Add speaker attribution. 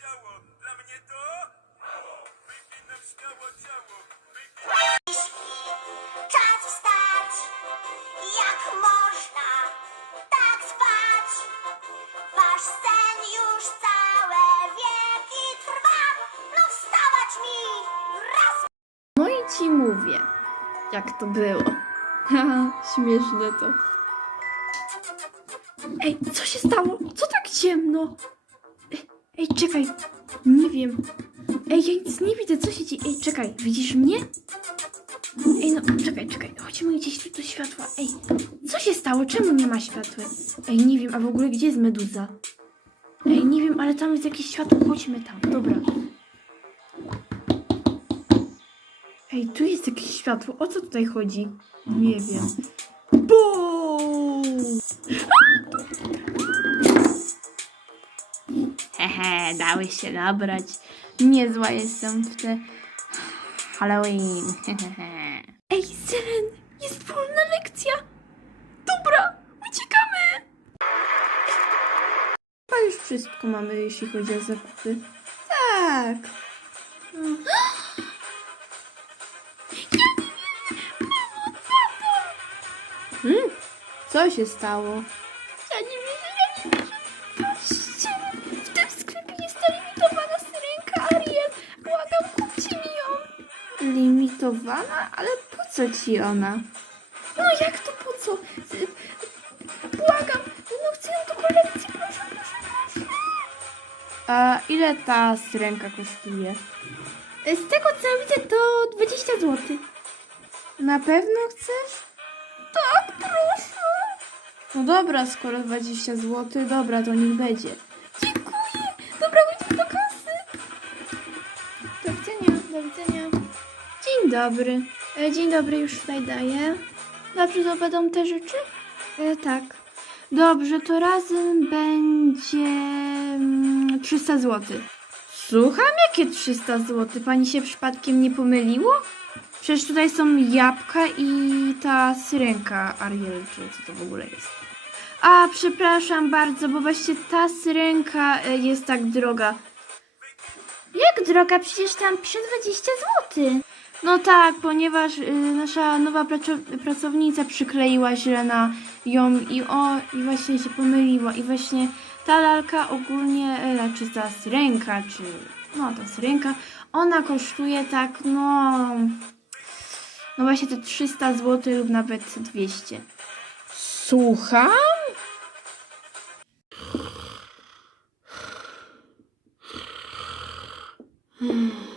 Speaker 1: ciało. Dla mnie to mało. Wypij nam śmiało ciało.
Speaker 2: Czas wstać, jak można tak spać. Wasz sen już całe wieki trwa. No wstawać mi raz.
Speaker 3: No i ci mówię, jak to było. Haha, śmieszne to. Ej, co się stało? Co tak ciemno? Czekaj. Nie wiem. Ej, ja nic nie widzę, co się dzieje? Ej, czekaj, widzisz mnie? Ej, no, czekaj, czekaj. Chodźmy gdzieś tu do światła. Ej, co się stało? Czemu nie ma światła? Ej, nie wiem, a w ogóle gdzie jest meduza? Ej, nie wiem, ale tam jest jakieś światło. Chodźmy tam, dobra. Ej, tu jest jakieś światło. O co tutaj chodzi? Nie wiem. Bum! Hehe, dałeś się nabrać. Niezła jestem w te Halloween. Hehehe. Ej, Selen, jest wolna lekcja. Dobra, uciekamy. Chyba już wszystko mamy, jeśli chodzi o zakupy. Tak. No. Hmm? Co się stało? Ale po co ci ona? No jak to po co? Błagam, no chcę ją do kolekcji, proszę, proszę, proszę. A ile ta syrenka kosztuje? Z tego co widzę to 20 zł. Na pewno chcesz? Tak, proszę. No dobra, skoro 20 zł, dobra, to niech będzie. Dziękuję. Dobra, pójdźmy do kasy. Do widzenia, do widzenia. Dobry. E, Dzień dobry, już tutaj daję. Dobrze, to będą te rzeczy? E, tak. Dobrze, to razem będzie mm, 300 zł. Słucham, jakie 300 zł? Pani się przypadkiem nie pomyliło? Przecież tutaj są jabłka i ta syrenka Ariel, czy co to w ogóle jest. A, przepraszam bardzo, bo właśnie ta syrenka e, jest tak droga. Jak droga? Przecież tam pisze 20 zł. No tak, ponieważ y, nasza nowa praco- pracownica przykleiła źle na ją i o, i właśnie się pomyliła. I właśnie ta lalka ogólnie, e, ta syrenka, czy no ta syrenka, ona kosztuje tak, no, no właśnie te 300 zł lub nawet 200. Słucham? Hmm.